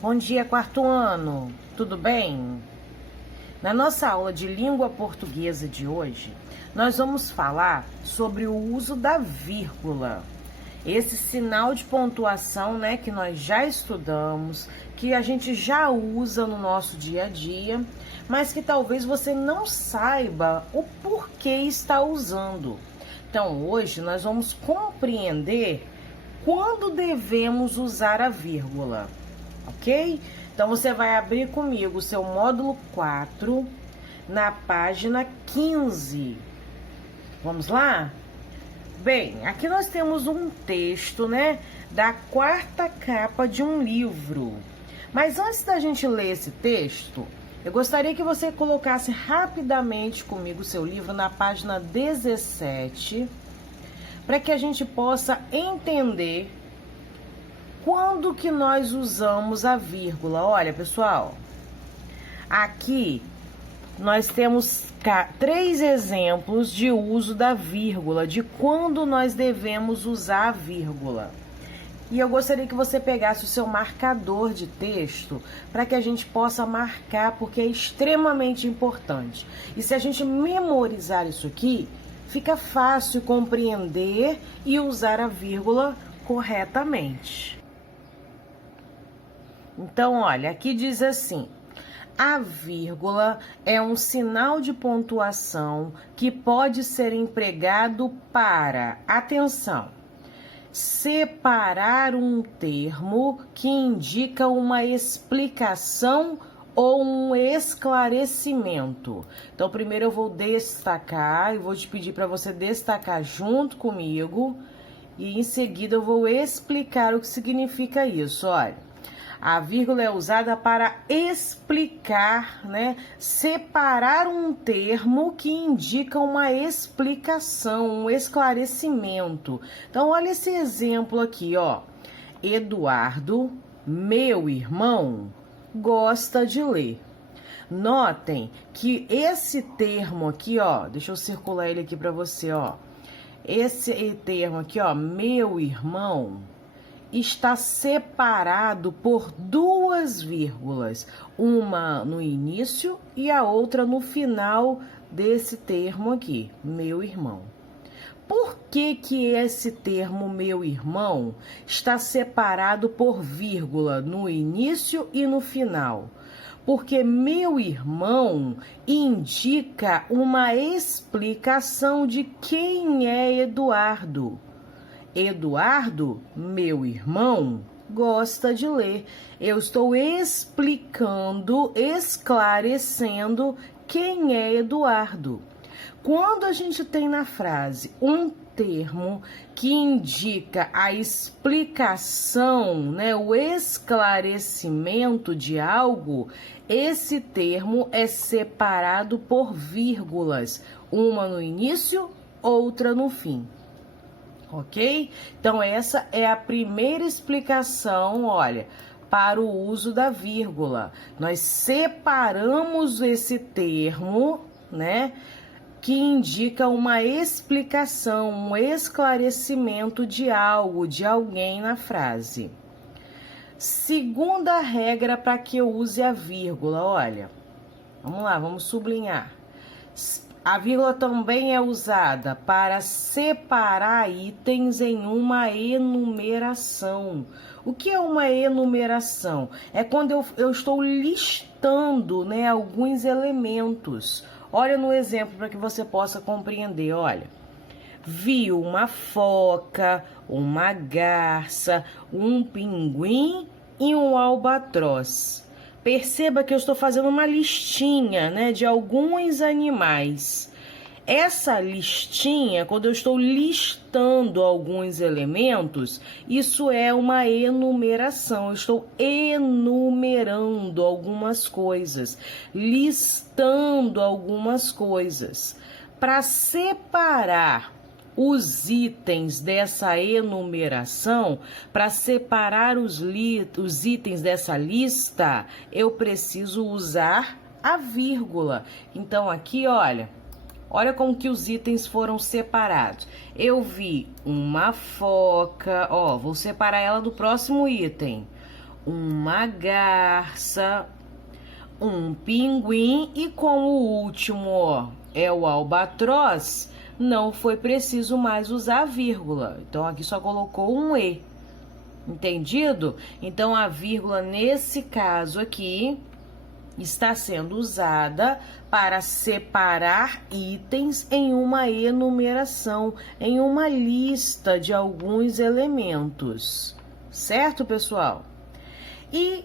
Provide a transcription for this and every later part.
Bom dia, quarto ano. Tudo bem? Na nossa aula de língua portuguesa de hoje, nós vamos falar sobre o uso da vírgula. Esse sinal de pontuação, né, que nós já estudamos, que a gente já usa no nosso dia a dia, mas que talvez você não saiba o porquê está usando. Então, hoje nós vamos compreender quando devemos usar a vírgula. Ok? Então, você vai abrir comigo o seu módulo 4 na página 15. Vamos lá? Bem, aqui nós temos um texto, né, da quarta capa de um livro. Mas antes da gente ler esse texto, eu gostaria que você colocasse rapidamente comigo o seu livro na página 17, para que a gente possa entender quando que nós usamos a vírgula. Olha, pessoal, aqui nós temos 3 exemplos de uso da vírgula, de quando nós devemos usar a vírgula. E eu gostaria que você pegasse o seu marcador de texto para que a gente possa marcar, porque é extremamente importante. E se a gente memorizar isso aqui, fica fácil compreender e usar a vírgula corretamente. Então, olha, aqui diz assim: a vírgula é um sinal de pontuação que pode ser empregado para, atenção, separar um termo que indica uma explicação ou um esclarecimento. Então, primeiro eu vou destacar e vou te pedir para você destacar junto comigo e em seguida eu vou explicar o que significa isso. Olha, a vírgula é usada para explicar, né? Separar um termo que indica uma explicação, um esclarecimento. Então, olha esse exemplo aqui, ó. Eduardo, meu irmão, gosta de ler. Notem que esse termo aqui, ó, deixa eu circular ele aqui para você, ó. Esse termo aqui, ó, meu irmão, está separado por 2 vírgulas, uma no início e a outra no final desse termo aqui, meu irmão. Por que que esse termo meu irmão está separado por vírgula no início e no final? Porque meu irmão indica uma explicação de quem é Eduardo. Eduardo, meu irmão, gosta de ler. Eu estou explicando, esclarecendo quem é Eduardo. Quando a gente tem na frase um termo que indica a explicação, né, o esclarecimento de algo, esse termo é separado por vírgulas, uma no início, outra no fim. Ok? Então, essa é a primeira explicação, olha, para o uso da vírgula. Nós separamos esse termo, né, que indica uma explicação, um esclarecimento de algo, de alguém na frase. Segunda regra para que eu use a vírgula, olha, vamos lá, vamos sublinhar. A vírgula também é usada para separar itens em uma enumeração. O que é uma enumeração? É quando eu estou listando, né, alguns elementos. Olha no exemplo para que você possa compreender, olha. Vi uma foca, uma garça, um pinguim e um albatroz. Perceba que eu estou fazendo uma listinha, né, de alguns animais. Essa listinha, quando eu estou listando alguns elementos, isso é uma enumeração. Eu estou enumerando algumas coisas, listando algumas coisas. Para separar os itens dessa enumeração, para separar os itens dessa lista, eu preciso usar a vírgula. Então, aqui, olha como que os itens foram separados. Eu vi uma foca, ó, vou separar ela do próximo item. uma garça, um pinguim e como o último, ó, é o albatroz, não foi preciso mais usar a vírgula. Então, aqui só colocou um E. Entendido? Então, a vírgula, nesse caso aqui, está sendo usada para separar itens em uma enumeração, em uma lista de alguns elementos. Certo, pessoal? E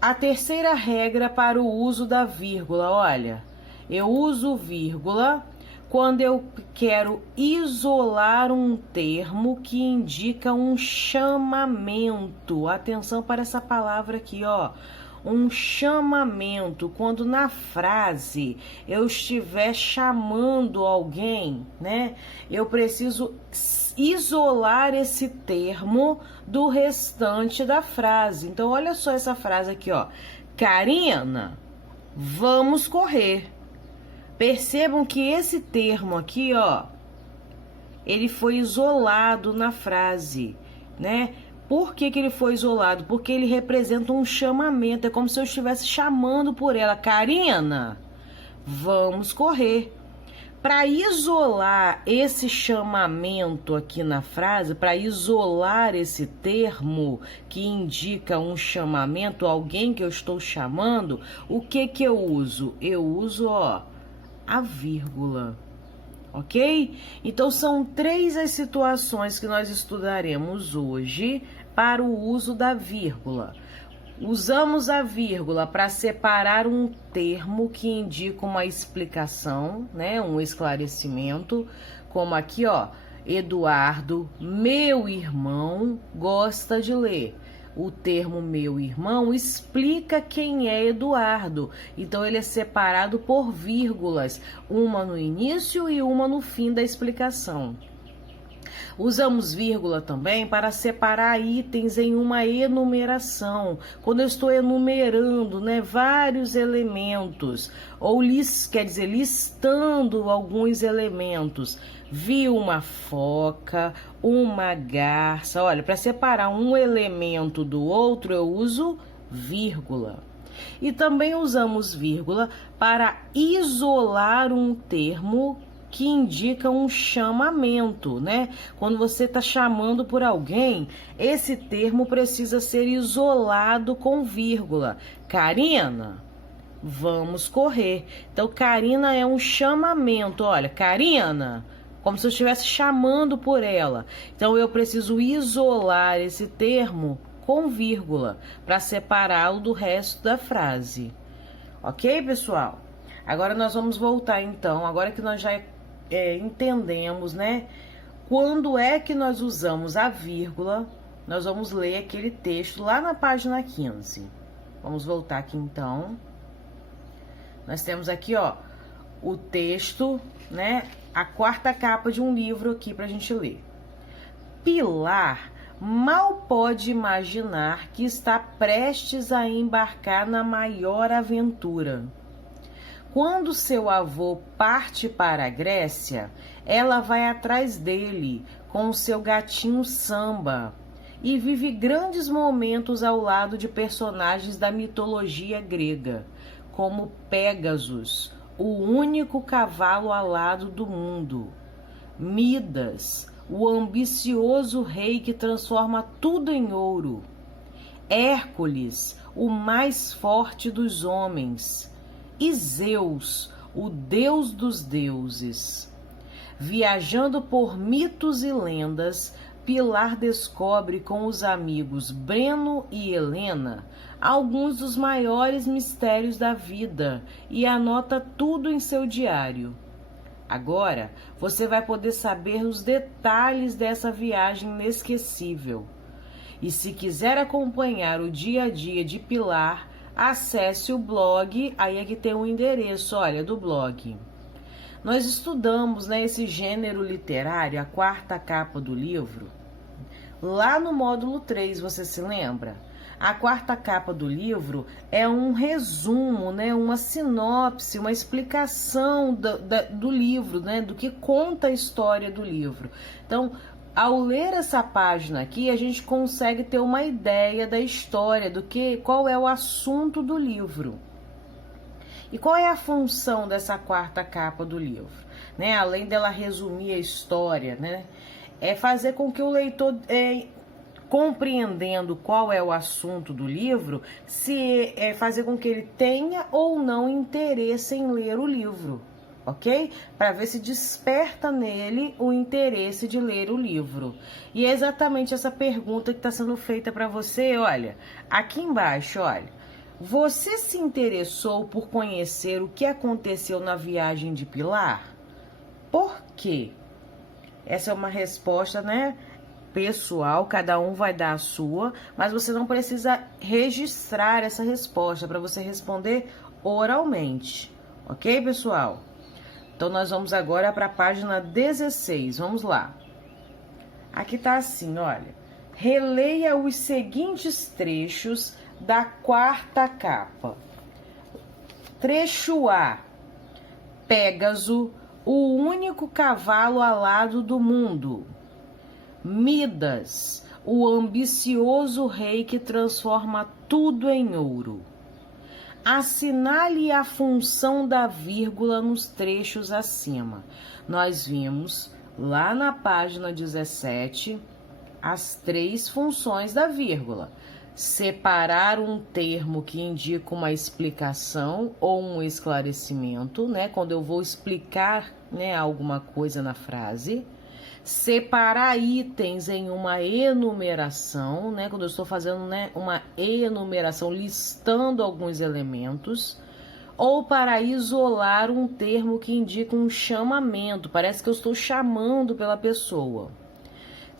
a terceira regra para o uso da vírgula, olha, eu uso vírgula quando eu quero isolar um termo que indica um chamamento. Atenção para essa palavra aqui, ó. Um chamamento, quando na frase eu estiver chamando alguém, né? Eu preciso isolar esse termo do restante da frase. Então, olha só essa frase aqui, ó. Karina, vamos correr. Percebam que esse termo aqui, ó, ele foi isolado na frase, né? Por que ele foi isolado? Porque ele representa um chamamento, é como se eu estivesse chamando por ela. Karina, vamos correr. Para isolar esse chamamento aqui na frase, para isolar esse termo que indica um chamamento, alguém que eu estou chamando, o que eu uso? Eu uso, ó, a vírgula, ok? Então, são 3 as situações que nós estudaremos hoje para o uso da vírgula. Usamos a vírgula para separar um termo que indica uma explicação, né? Um esclarecimento, como aqui, ó, Eduardo, meu irmão, gosta de ler. O termo meu irmão explica quem é Eduardo. Então, ele é separado por vírgulas, uma no início e uma no fim da explicação. Usamos vírgula também para separar itens em uma enumeração. Quando eu estou enumerando, né, vários elementos, ou listando alguns elementos. Vi uma foca, uma garça. Olha, para separar um elemento do outro, eu uso vírgula. E também usamos vírgula para isolar um termo que indica um chamamento, né? Quando você está chamando por alguém, esse termo precisa ser isolado com vírgula. Karina, vamos correr. Então, Karina é um chamamento. Olha, Karina, como se eu estivesse chamando por ela. Então, eu preciso isolar esse termo com vírgula para separá-lo do resto da frase. Ok, pessoal? Agora nós vamos voltar, então, agora que nós já entendemos, né? Quando é que nós usamos a vírgula, nós vamos ler aquele texto lá na página 15. Vamos voltar aqui, então. Nós temos aqui, ó, o texto, né? A 4ª capa de um livro aqui pra gente ler. Pilar mal pode imaginar que está prestes a embarcar na maior aventura. Quando seu avô parte para a Grécia, ela vai atrás dele com o seu gatinho Samba e vive grandes momentos ao lado de personagens da mitologia grega, como Pégasus, o único cavalo alado do mundo, Midas, o ambicioso rei que transforma tudo em ouro, Hércules, o mais forte dos homens, e Zeus, o deus dos deuses. Viajando por mitos e lendas, Pilar descobre com os amigos Breno e Helena alguns dos maiores mistérios da vida e anota tudo em seu diário. Agora, você vai poder saber os detalhes dessa viagem inesquecível. E se quiser acompanhar o dia a dia de Pilar, acesse o blog, aí aqui tem um endereço, olha, do blog. Nós estudamos, né, esse gênero literário, a 4ª capa do livro, lá no módulo 3, você se lembra? A 4ª capa do livro é um resumo, né, uma sinopse, uma explicação do livro, né, do que conta a história do livro. Então, Ao ler essa página aqui, a gente consegue ter uma ideia da história, qual é o assunto do livro. E qual é a função dessa quarta capa do livro? Né? Além dela resumir a história, né? É fazer com que o leitor, compreendendo qual é o assunto do livro, fazer com que ele tenha ou não interesse em ler o livro. Ok? Para ver se desperta nele o interesse de ler o livro. E é exatamente essa pergunta que está sendo feita para você, olha, aqui embaixo, olha. Você se interessou por conhecer o que aconteceu na viagem de Pilar? Por quê? Essa é uma resposta, né, pessoal, cada um vai dar a sua, mas você não precisa registrar essa resposta para você responder oralmente. Ok, pessoal? Então, nós vamos agora para a página 16. Vamos lá. Aqui tá assim, olha. Releia os seguintes trechos da quarta capa. Trecho A. Pégaso, o único cavalo alado do mundo. Midas, o ambicioso rei que transforma tudo em ouro. Assinale a função da vírgula nos trechos acima. Nós vimos lá na página 17 as 3 funções da vírgula. Separar um termo que indica uma explicação ou um esclarecimento, né? Quando eu vou explicar, né, alguma coisa na frase. Separar itens em uma enumeração, né? Quando eu estou fazendo, né, uma enumeração, listando alguns elementos. Ou para isolar um termo que indica um chamamento, parece que eu estou chamando pela pessoa.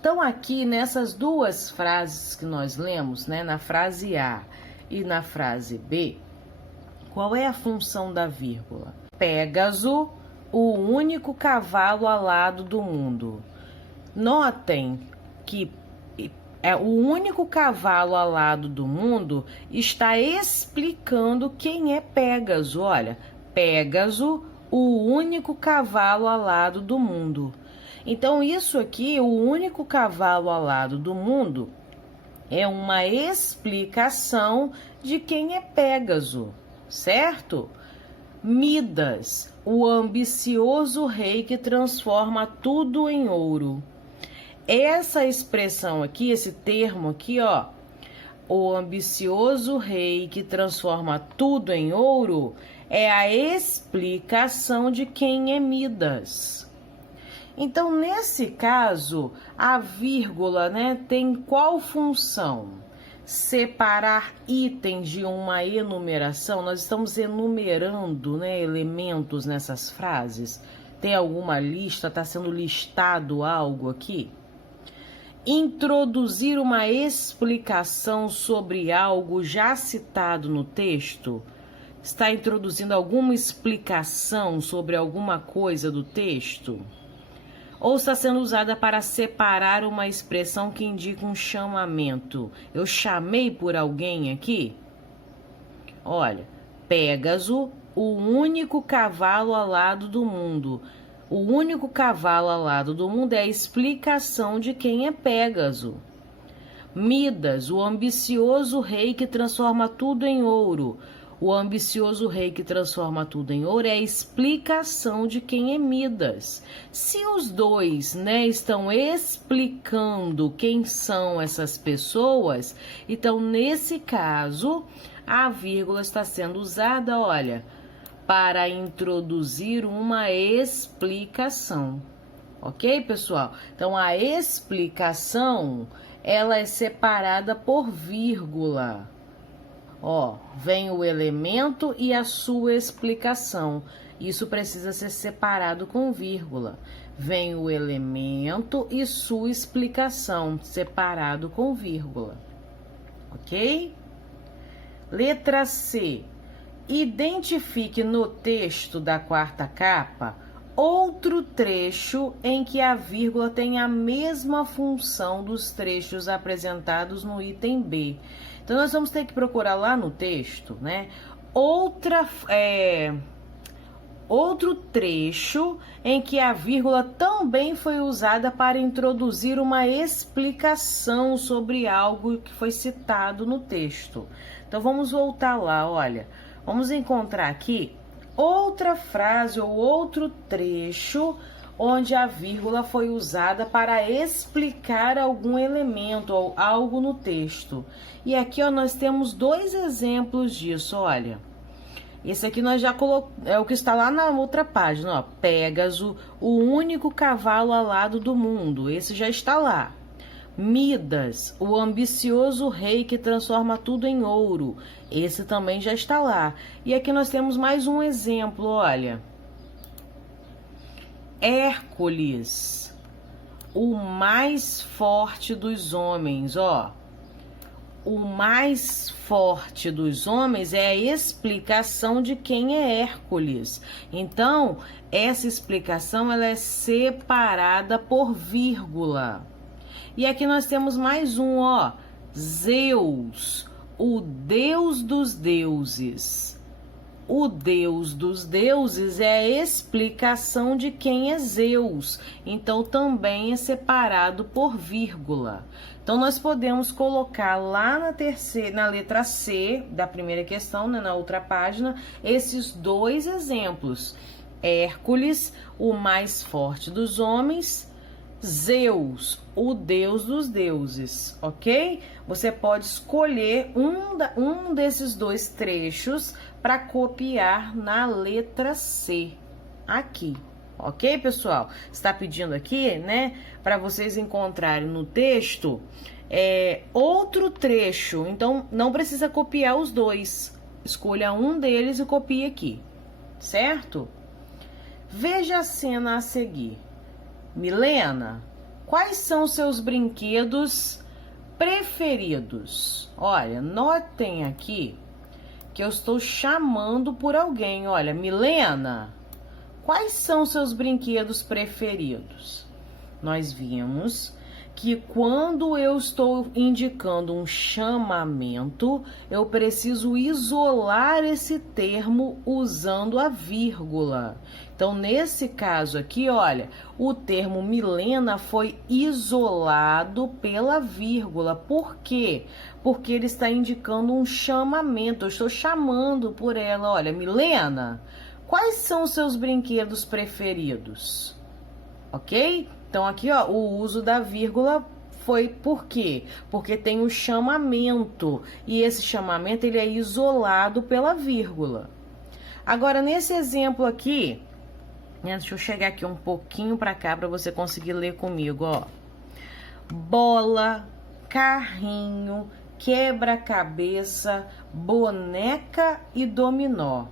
Então, aqui nessas 2 frases que nós lemos, né, na frase A e na frase B, qual é a função da vírgula? Pégaso, o único cavalo alado do mundo. Notem que o único cavalo alado do mundo está explicando quem é Pégaso. Olha, Pégaso, o único cavalo alado do mundo. Então, isso aqui, o único cavalo alado do mundo, é uma explicação de quem é Pégaso, certo? Midas, o ambicioso rei que transforma tudo em ouro. Essa expressão aqui, esse termo aqui, ó, o ambicioso rei que transforma tudo em ouro, é a explicação de quem é Midas. Então, nesse caso, a vírgula, né, tem qual função? Separar itens de uma enumeração. Nós estamos enumerando, né, elementos nessas frases. Tem alguma lista? Está sendo listado algo aqui? Introduzir uma explicação sobre algo já citado no texto? Está introduzindo alguma explicação sobre alguma coisa do texto? Ou está sendo usada para separar uma expressão que indica um chamamento? Eu chamei por alguém aqui? Olha, Pégaso, o único cavalo alado do mundo. O único cavalo alado do mundo é a explicação de quem é Pégaso. Midas, o ambicioso rei que transforma tudo em ouro. O ambicioso rei que transforma tudo em ouro é a explicação de quem é Midas. Se os dois, né, estão explicando quem são essas pessoas, então, nesse caso, a vírgula está sendo usada, olha, para introduzir uma explicação. Ok, pessoal? Então, a explicação, ela é separada por vírgula. Ó, vem o elemento e a sua explicação. Isso precisa ser separado com vírgula. Vem o elemento e sua explicação, separado com vírgula. Ok? Letra C. Identifique no texto da quarta capa outro trecho em que a vírgula tem a mesma função dos trechos apresentados no item B. Então, nós vamos ter que procurar lá no texto, né, outro trecho em que a vírgula também foi usada para introduzir uma explicação sobre algo que foi citado no texto. Então vamos voltar lá, olha. Vamos encontrar aqui outra frase ou outro trecho onde a vírgula foi usada para explicar algum elemento ou algo no texto. E aqui, ó, nós temos dois exemplos disso, olha. Esse aqui nós já colocamos, é o que está lá na outra página, ó. Pégaso, o único cavalo alado do mundo. Esse já está lá. Midas, o ambicioso rei que transforma tudo em ouro. Esse também já está lá. E aqui nós temos mais um exemplo, olha. Hércules, o mais forte dos homens, ó. O mais forte dos homens é a explicação de quem é Hércules. Então, essa explicação ela é separada por vírgula. E aqui nós temos mais um, ó. Zeus, o deus dos deuses. O deus dos deuses é a explicação de quem é Zeus. Então, também é separado por vírgula. Então, nós podemos colocar lá na letra C da primeira questão, né, na outra página, esses dois exemplos. Hércules, o mais forte dos homens. Zeus, o deus dos deuses, ok? Você pode escolher um desses dois trechos para copiar na letra C, aqui, ok, pessoal? Está pedindo aqui, né, para vocês encontrarem no texto outro trecho, então não precisa copiar os dois, escolha um deles e copie aqui, certo? Veja a cena a seguir. Milena, quais são seus brinquedos preferidos? Olha, notem aqui que eu estou chamando por alguém. Olha, Milena, quais são seus brinquedos preferidos? Nós vimos que quando eu estou indicando um chamamento, eu preciso isolar esse termo usando a vírgula. Então, nesse caso aqui, olha, o termo Milena foi isolado pela vírgula. Por quê? Porque ele está indicando um chamamento. Eu estou chamando por ela. Olha, Milena, quais são os seus brinquedos preferidos? Ok? Então, aqui, ó, o uso da vírgula foi por quê? Porque tem o chamamento. E esse chamamento, ele é isolado pela vírgula. Agora, nesse exemplo aqui, deixa eu chegar aqui um pouquinho para cá para você conseguir ler comigo, ó. Bola, carrinho, quebra-cabeça, boneca e dominó.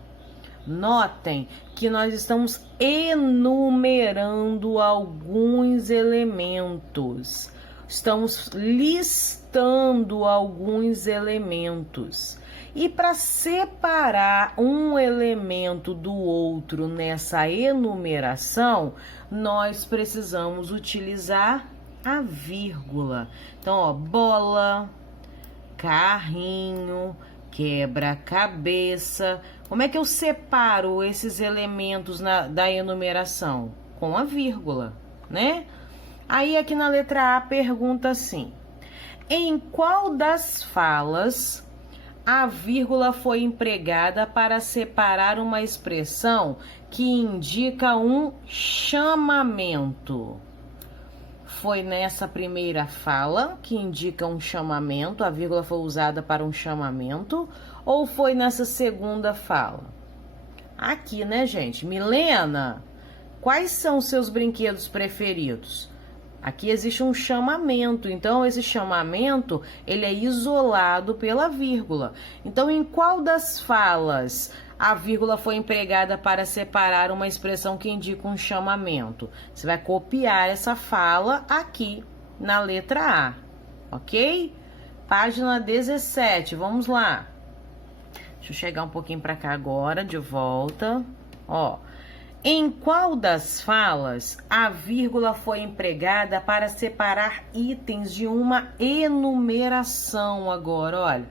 Notem que nós estamos enumerando alguns elementos. Estamos listando alguns elementos. E para separar um elemento do outro nessa enumeração, nós precisamos utilizar a vírgula. Então, ó, bola, carrinho, quebra-cabeça. Como é que eu separo esses elementos da enumeração? Com a vírgula, né? Aí, aqui na letra A, pergunta assim: em qual das falas a vírgula foi empregada para separar uma expressão que indica um chamamento? Foi nessa primeira fala que indica um chamamento, a vírgula foi usada para um chamamento, ou foi nessa segunda fala? Aqui, né, gente? Milena, quais são os seus brinquedos preferidos? Aqui existe um chamamento, então esse chamamento, ele é isolado pela vírgula. Então, em qual das falas a vírgula foi empregada para separar uma expressão que indica um chamamento? Você vai copiar essa fala aqui na letra A, ok? Página 17, vamos lá. Deixa eu chegar um pouquinho para cá agora, de volta. Ó, em qual das falas a vírgula foi empregada para separar itens de uma enumeração agora? Olha,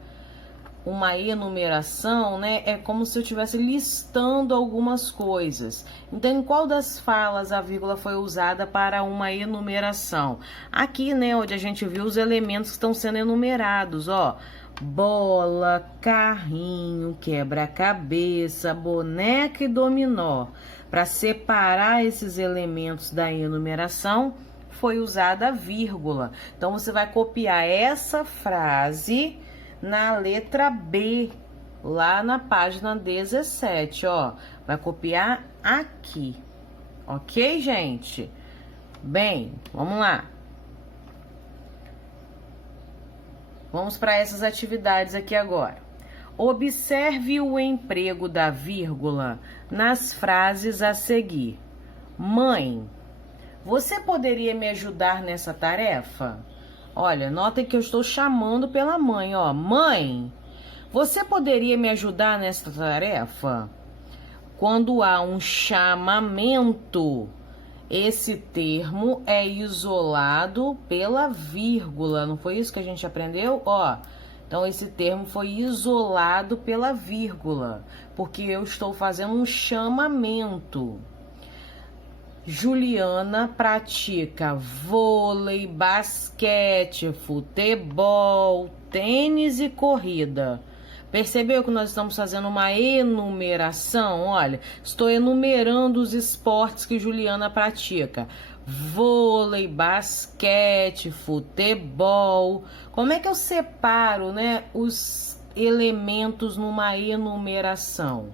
uma enumeração, né? É como se eu estivesse listando algumas coisas. Então, em qual das falas a vírgula foi usada para uma enumeração? Aqui, né, onde a gente viu os elementos que estão sendo enumerados, ó. Bola, carrinho, quebra-cabeça, boneca e dominó. Para separar esses elementos da enumeração, foi usada a vírgula. Então, você vai copiar essa frase na letra B, lá na página 17, ó. Vai copiar aqui. Ok, gente? Bem, vamos lá. Vamos para essas atividades aqui agora. Observe o emprego da vírgula nas frases a seguir. Mãe, você poderia me ajudar nessa tarefa? Olha, notem que eu estou chamando pela mãe, ó. Mãe, você poderia me ajudar nessa tarefa? Quando há um chamamento, esse termo é isolado pela vírgula. Não foi isso que a gente aprendeu? Ó, então esse termo foi isolado pela vírgula, porque eu estou fazendo um chamamento. Juliana pratica vôlei, basquete, futebol, tênis e corrida. Percebeu que nós estamos fazendo uma enumeração? Olha, estou enumerando os esportes que Juliana pratica. Vôlei, basquete, futebol. Como é que eu separo, né, os elementos numa enumeração?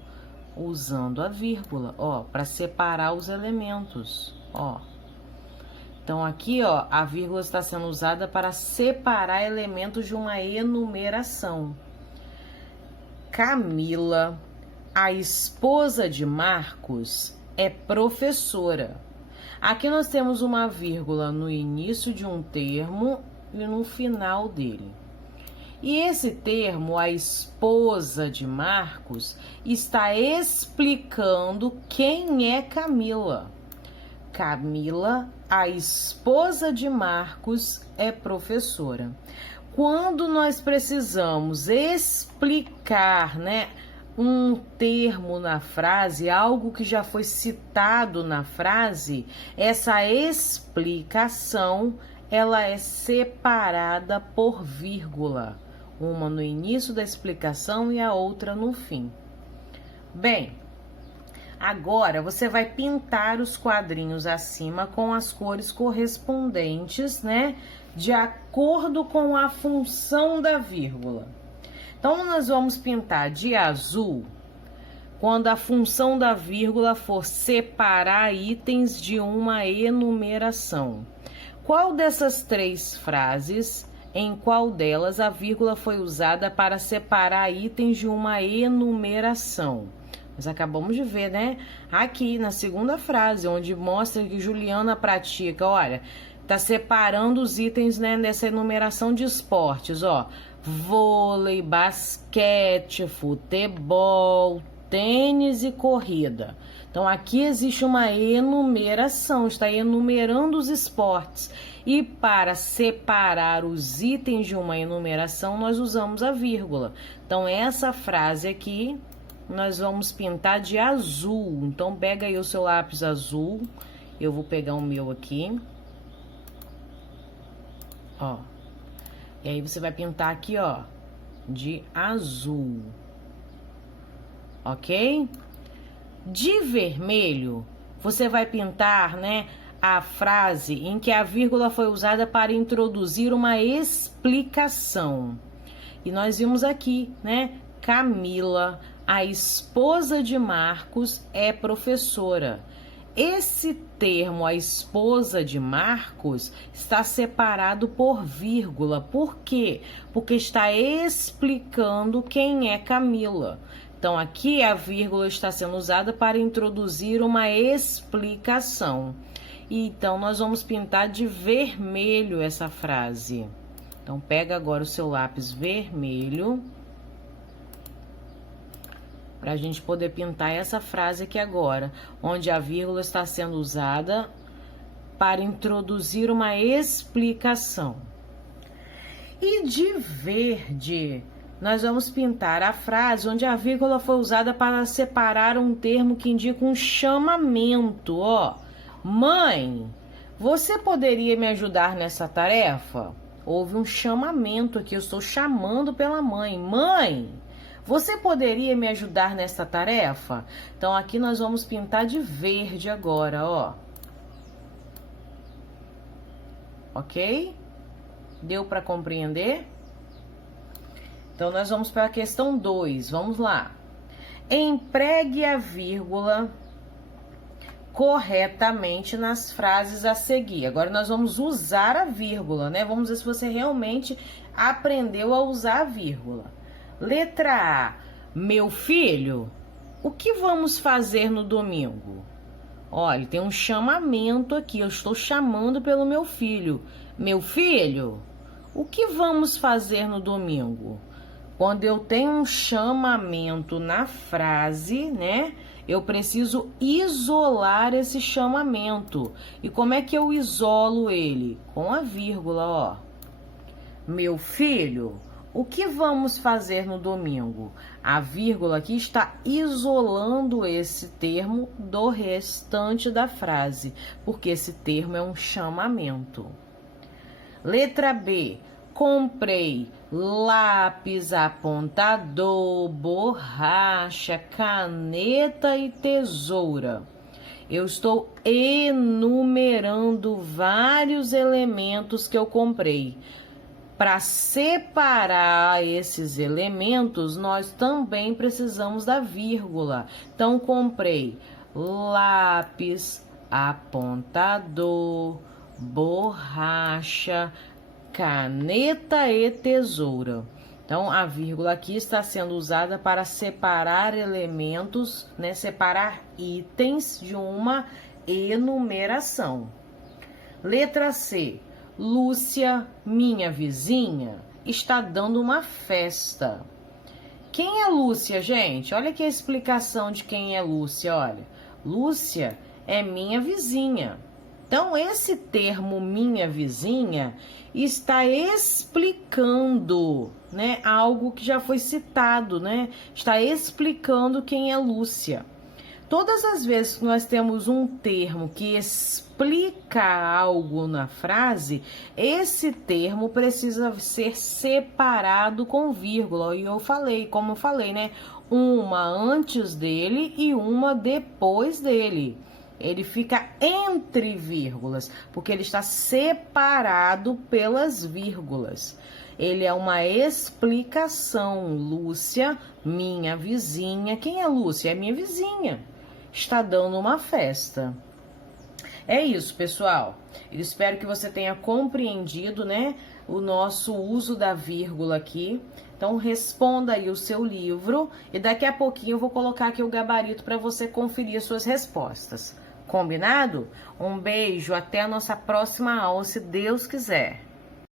Usando a vírgula, ó, para separar os elementos, ó. Então, aqui, ó, a vírgula está sendo usada para separar elementos de uma enumeração. Camila, a esposa de Marcos, é professora. Aqui nós temos uma vírgula no início de um termo e no final dele. E esse termo, a esposa de Marcos, está explicando quem é Camila. Camila, a esposa de Marcos, é professora. Quando nós precisamos explicar, né, um termo na frase, algo que já foi citado na frase, essa explicação, ela é separada por vírgula. Uma no início da explicação e a outra no fim. Bem, agora você vai pintar os quadrinhos acima com as cores correspondentes, né? De acordo com a função da vírgula. Então, nós vamos pintar de azul quando a função da vírgula for separar itens de uma enumeração. Qual dessas três frases, em qual delas a vírgula foi usada para separar itens de uma enumeração? Nós acabamos de ver, né? Aqui na segunda frase, onde mostra que Juliana pratica, olha, tá separando os itens, né, nessa enumeração de esportes, ó. Vôlei, basquete, futebol, tênis e corrida. Então, aqui existe uma enumeração, está enumerando os esportes. E para separar os itens de uma enumeração, nós usamos a vírgula. Então, essa frase aqui, nós vamos pintar de azul. Então, pega aí o seu lápis azul. Eu vou pegar o meu aqui. Ó. E aí, você vai pintar aqui, ó, de azul. Ok? De vermelho, você vai pintar, né, a frase em que a vírgula foi usada para introduzir uma explicação. E nós vimos aqui, né, Camila, a esposa de Marcos, é professora. Esse termo, a esposa de Marcos, está separado por vírgula. Por quê? Porque está explicando quem é Camila. Então, aqui a vírgula está sendo usada para introduzir uma explicação. Então, nós vamos pintar de vermelho essa frase. Então, pega agora o seu lápis vermelho para a gente poder pintar essa frase aqui agora, onde a vírgula está sendo usada para introduzir uma explicação. E de verde, nós vamos pintar a frase onde a vírgula foi usada para separar um termo que indica um chamamento, ó. Mãe, você poderia me ajudar nessa tarefa? Houve um chamamento aqui, eu estou chamando pela mãe. Mãe, você poderia me ajudar nessa tarefa? Então, aqui nós vamos pintar de verde agora, ó. Ok? Deu para compreender? Então, nós vamos para a questão 2. Vamos lá. Empregue a vírgula corretamente nas frases a seguir. Agora, nós vamos usar a vírgula, né? Vamos ver se você realmente aprendeu a usar a vírgula. Letra A. Meu filho, o que vamos fazer no domingo? Olha, tem um chamamento aqui. Eu estou chamando pelo meu filho. Meu filho, o que vamos fazer no domingo? Quando eu tenho um chamamento na frase, né? Eu preciso isolar esse chamamento. E como é que eu isolo ele? Com a vírgula, ó. Meu filho, o que vamos fazer no domingo? A vírgula aqui está isolando esse termo do restante da frase, porque esse termo é um chamamento. Letra B. Comprei lápis, apontador, borracha, caneta e tesoura. Eu estou enumerando vários elementos que eu comprei. Para separar esses elementos, nós também precisamos da vírgula. Então, comprei lápis, apontador, borracha, caneta e tesoura. Então, a vírgula aqui está sendo usada para separar elementos, né? Separar itens de uma enumeração. Letra C. Lúcia, minha vizinha, está dando uma festa. Quem é Lúcia, gente? Olha aqui a explicação de quem é Lúcia, olha. Lúcia é minha vizinha. Então, esse termo minha vizinha está explicando, né, algo que já foi citado, né? Está explicando quem é Lúcia. Todas as vezes que nós temos um termo que explica algo na frase, esse termo precisa ser separado com vírgula. E eu falei, como eu falei, né? Uma antes dele e uma depois dele. Ele fica entre vírgulas, porque ele está separado pelas vírgulas. Ele é uma explicação. Lúcia, minha vizinha. Quem é Lúcia? É minha vizinha. Está dando uma festa. É isso, pessoal. Eu espero que você tenha compreendido, né, o nosso uso da vírgula aqui. Então, responda aí o seu livro e daqui a pouquinho eu vou colocar aqui o gabarito para você conferir as suas respostas. Combinado? Um beijo, até a nossa próxima aula, se Deus quiser.